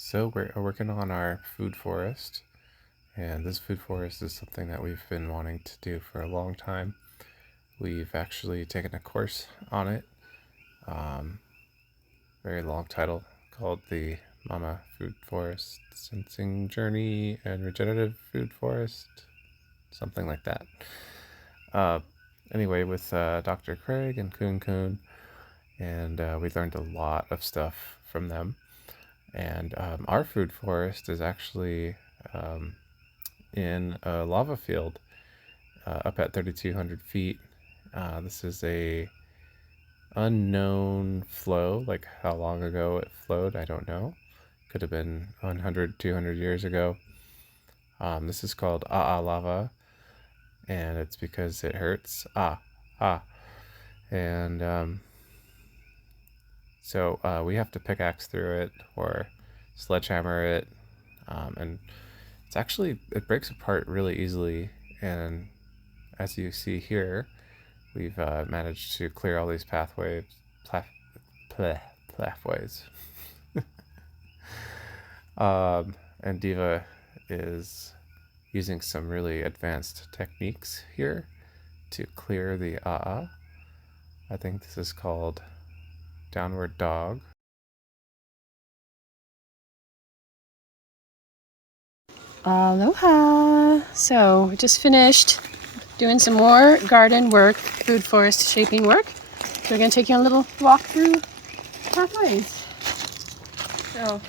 So we're working on our food forest, and this food forest is something that we've been wanting to do for a long time. We've actually taken a course on it, very long title, called the Mama Food Forest Sensing Journey and Regenerative Food Forest, something like that. Uh, anyway, with Dr. Craig and Kun, and we learned a lot of stuff from them. And our food forest is actually in a lava field up at 3,200 feet. This is a unknown flow, like how long ago it flowed, I don't know. Could have been 100, 200 years ago. This is called lava, and it's because it hurts. And so we have to pickaxe through it or sledgehammer it, and it breaks apart really easily. And as you see here, we've managed to clear all these pathways. And Diva is using some really advanced techniques here to clear the I think this is called downward dog. Aloha! So we just finished doing some more garden work, food forest shaping work. So we're going to take you on a little walk through pathways. So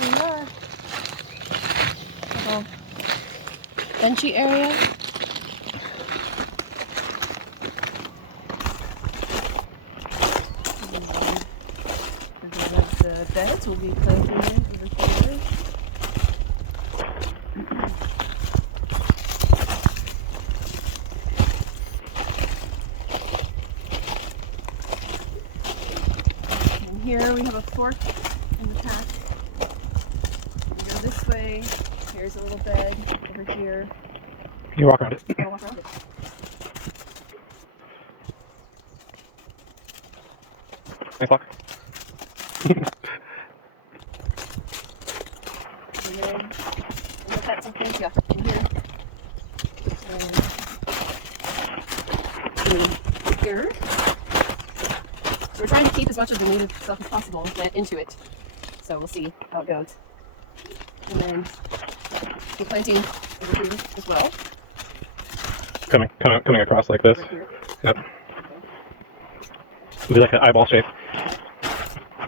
here we are. Little benchy area. The beds will be planting in over here. And here we have a fork in the path. We go this way. Here's a little bed over here. You walk around it. I'll walk around it. Nice walk. And then we'll cut some things up in here. And here. So we're trying to keep as much of the native stuff as possible and plant into it. So we'll see how it goes. And then we're planting over here as well. Coming across like this. Yep. It'll be like an eyeball shape.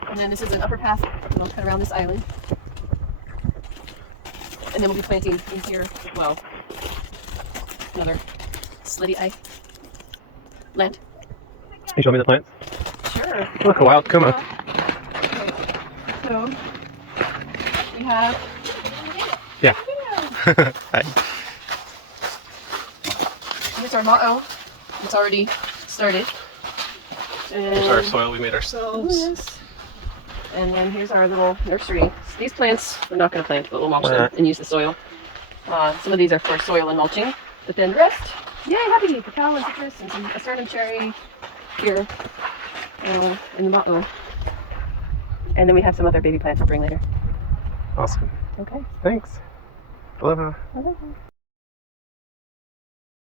And then this is an upper path, and I'll cut around this island. And then we'll be planting in here as well. Another slitty eye land. Can you show me the plants? Sure. Look, a wild kuma. So we have. Yeah. Hi. Here's our motto. It's already started. And Here's our soil we made ourselves. yes. And then here's our little nursery. These plants we're not going to plant, but we'll mulch them and use the soil. Some of these are for soil and mulching, but then the rest, yay, happy cacao and citrus and some asternum cherry here in the motto. And then we have some other baby plants we'll bring later. Awesome. Okay. Thanks. Aloha. Aloha.